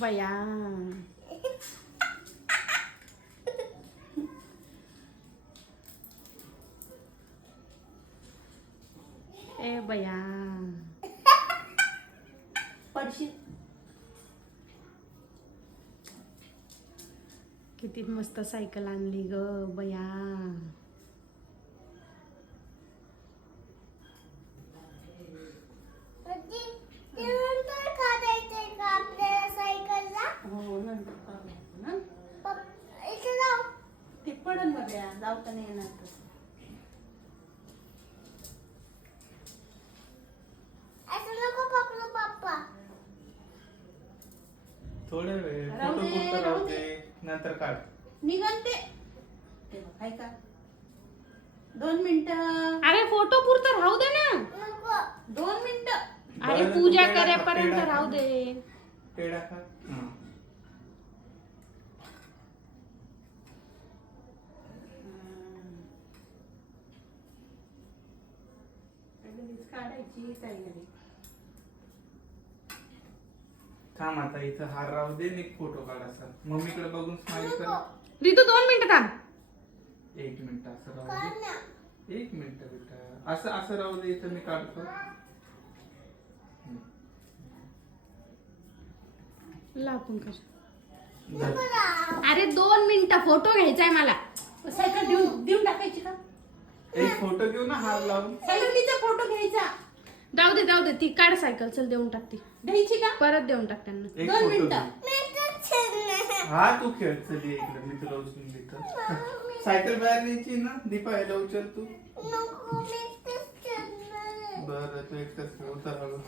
बया ए बया पडशी किती मस्त सायकल आणली ग बया. हो नंतर करू ना. ते पडन बघ्या जाऊता नाही येणार तसं. थोडे वेळ राहू फोटो दे, पुरतं राहू राहू दे. दे नंतर काढ. निघन ते हाय का 2 मिनिटं. अरे फोटो पुरतं राहू दे ना. 2 मिनिटं. अरे बरं, तू पूजा पेढा खा, करेपर्यंत पेढा राहू खा. दे. पेढा खा. हा. काढायची तयारी. थांब आता इथं हार राहू दे एक फोटो काढायचा. मम्मीकडे बघून स्माइल कर. रितू 2 मिनिटं थांब. 1 मिनिट असं राहू दे. 1 मिनिट बेटा असं असं राहू दे इथं मी काढतो. लापून कर. धर. अरे 2 मिनिटं फोटो घ्यायचाय मला. सायकल देऊन टाकायची का? एक फोटो घेऊ ना हार लावून. सायकलीचा फोटो घ्यायचा. जाऊ दे ती काढ सायकल. चल देऊन टाक ती. घ्यायची का? परत देऊन टाक त्यांना. एक 2 फोटो मिनिटं. घे. हा तू खेळ चल ये इकडे मी तुला उचलून घेतो. सायकल बाहेर न्यायची ना दीपायला उचल तू. बरं तू एकटाच खेळ उतर हळू.